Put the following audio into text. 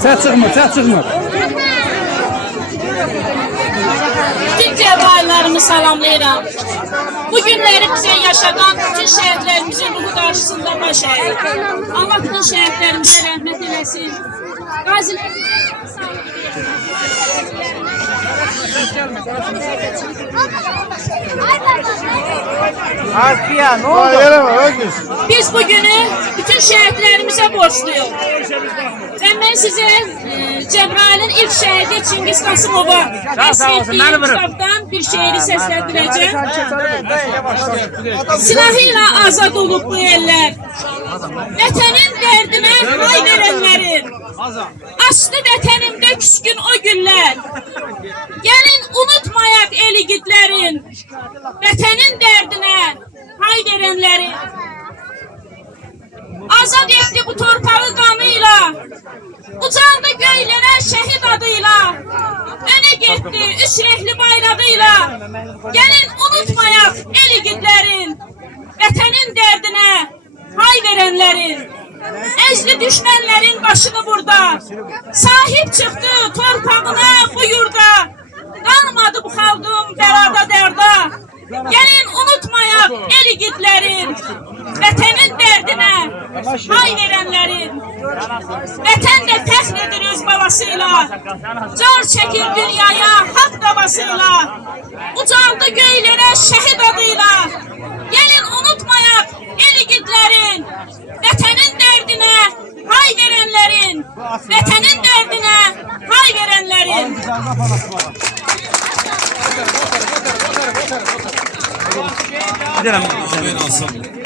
Ses çıkmır, ses çıkmır. Bütün cəbraylarımı salamlayıram. Bu günləri bizə yaşadan bütün şəhidlərimizin ruhu qarşısında baş əyir. Allah bütün şəhidlərimizə rəhmət eləsin. Qazilər Arkaya ne oldu? biz bu günü bütün şəhidlərimizə borçluyuq. Və mən sizə e, Cəbrailin ilk şəhidi Çingiz Qasımova həsr etdiyi kitabdan bir şeiri səsləndirəcəm. Silahıyla azad olub bu eller. Vətənin dərdinə hay verənlərin. Açdı vətənimdə küskün o günlər. Gəlin unutmayaq el igidlərin. Vətənin dərdinə hay verənlərin. Azad etdi bu torpağı qanıyla. Ucaldı göylərə şəhid adıyla. Önə getdi üç rəhli bayrağıyla. Gəlin unutmayaq el igidlərin. Vətənin dərdinə hay verənlərin. Əzli düşmənlərin başını burada. Sahib çıxdı torpağına bu yurda. Qalmadı bu xalqım bəlada dərda. Gəlin unutmayaq igidlərin. Vətənin dərdinə hay verənlərin. Vətən də fəxr edir öz balasıyla. Car çəkir dünyaya haqq davasıyla. Ucaldı göylərə şəhid adıyla. Gəlin unutmayaq el igidlərin. Vətənin dərdinə hay verənlərin. Vətənin dərdinə hay verənlərin. 非常好。